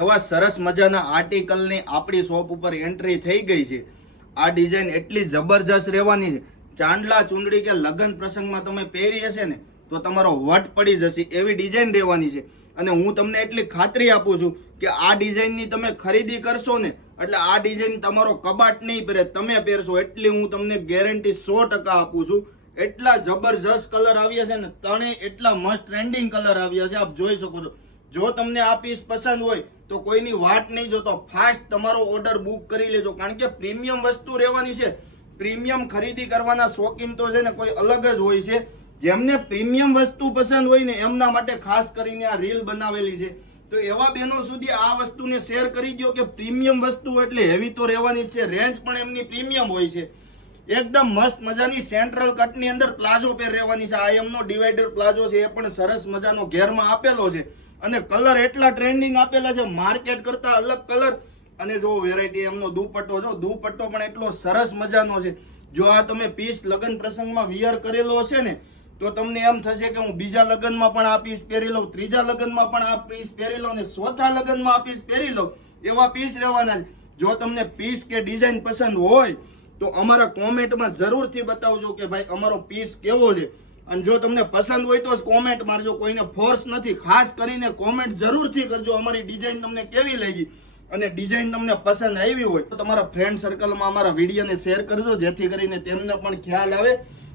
એવા સરસ મજાના આર્ટિકલની આપણી શોપ ઉપર એન્ટ્રી થઈ ગઈ છે। આ ડિઝાઇન એટલી જબરજસ્ત રહેવાની છે, ચાંદલા ચૂંદડી કે લગ્ન પ્રસંગમાં તમે પહેરી હશે ને તો તમારો વટ પડી જશે એવી ડિઝાઇન રહેવાની છે। અને હું તમને એટલી ખાતરી આપું છું કે આ ડિઝાઇનની તમે ખરીદી કરશો ને એટલે આ ડિઝાઇન તમારો કબાટ નહીં પહેરે, તમે પહેરશો એટલી હું તમને ગેરંટી 100% આપું છું। એટલા જબરજસ્ત કલર આવ્યા છે ને, ત્રણેય એટલા મસ્ત ટ્રેન્ડિંગ કલર આવ્યા છે, આપ જોઈ શકો છો। જો તમને આ પીસ પસંદ હોય તો કોઈની વાટ નહીં જોતો, ફાસ્ટ તમારો ઓર્ડર બુક કરી લેજો, કારણ કે પ્રીમિયમ વસ્તુ રહેવાની છે। પ્રીમિયમ ખરીદી કરવાના શોખીન તો છે ને કોઈ અલગ જ હોય છે। જેમને પ્રીમિયમ વસ્તુ પસંદ હોય ને એમના માટે ખાસ કરીને આ રીલ બનાવેલી છે। તો એવા બહેનો સુધી આ વસ્તુને શેર કરી દો કે પ્રીમિયમ વસ્તુ એટલે હેવી તો રહેવાની જ છે, રેન્જ પણ એમની પ્રીમિયમ હોય છે। એકદમ મસ્ત મજાની સેન્ટ્રલ કટની અંદર પ્લાઝો પેર રહેવાની છે। આ એમનો ડિવાઈડર પ્લાઝો છે, એ પણ સરસ મજાનો ઘેરમાં આપેલો છે અને કલર એટલા ટ્રેન્ડિંગ આપેલા છે, માર્કેટ કરતા અલગ કલર। અને જો વેરાયટી એમનો દુપટ્ટો, જો દુપટ્ટો પણ એટલો સરસ મજાનો છે। જો આ તમે પીસ લગ્ન પ્રસંગમાં વિયર કરેલો હશે ને તો તમને એમ થશે કે હું બીજા લગ્નમાં પણ આ પીસ પહેરી લઉં, ત્રીજા લગ્નમાં પણ આ પીસ પહેરી લઉં ને ચોથા લગ્નમાં આ પીસ પહેરી લઉં, એવા પીસ રહેવાના છે। જો તમને પીસ કે ડિઝાઇન પસંદ હોય તો અમારા કોમેન્ટમાં જરૂરથી બતાવજો કે ભાઈ અમારો પીસ કેવો છે। અને જો તમને પસંદ હોય તો જ કોમેન્ટ મારજો, કોઈને ફોર્સ નથી। ખાસ કરીને કોમેન્ટ જરૂરથી કરજો અમારી ડિઝાઇન તમને કેવી લાગી, અને ડિઝાઇન તમને પસંદ આવી હોય તો તમારા ફ્રેન્ડ સર્કલમાં અમારા વિડીયોને શેર કરજો, જેથી કરીને તેમને પણ ખ્યાલ આવે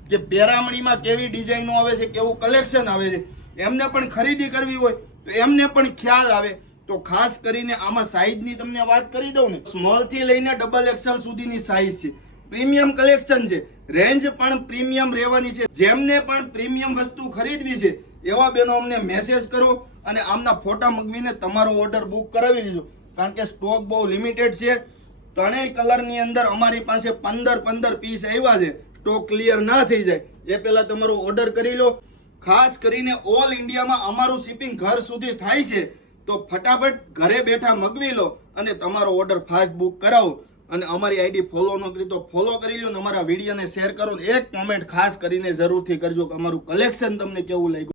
કે પેરામણીમાં કેવી ડિઝાઇનો આવે છે, કેવું કલેક્શન આવે છે। એમને પણ ખરીદી કરવી હોય તો એમને પણ ખ્યાલ આવે। તો ખાસ કરીને આમાં સાઈઝની તમને વાત કરી દઉં ને, સ્મોલ થી લઈને ડબલ એક્સેલ સુધીની સાઈઝ છે, પ્રીમિયમ કલેક્શન છે, રેન્જ પણ પ્રીમિયમ રહેવાની છે। જેમને પણ પ્રીમિયમ વસ્તુ ખરીદવી છે એવા બહેનો અમને મેસેજ કરો અને આમના ફોટા મંગાવીને તમારો ઓર્ડર બુક કરાવી દીધો, કારણ કે સ્ટોક બહુ લિમિટેડ છે। ત્રણેય કલરની અંદર અમારી પાસે 15 પીસ આવ્યા છે। સ્ટોક ક્લિયર ના થઈ જાય એ પહેલા તમારો ઓર્ડર કરી લો। ખાસ કરીને ઓલ ઇન્ડિયામાં અમારું શિપિંગ ઘર સુધી થાય છે, તો ફટાફટ ઘરે બેઠા મગવી લો અને તમારો ઓર્ડર ફાસ્ટ બુક કરાવો। અને અમારી આઈડી ફોલો ન કરી તો ફોલો કરી લો ને અમારા વિડીયોને શેર કરો ને એક કોમેન્ટ ખાસ કરીને જરૂરથી કરજો કે અમારું કલેક્શન તમને કેવું લાગ્યું।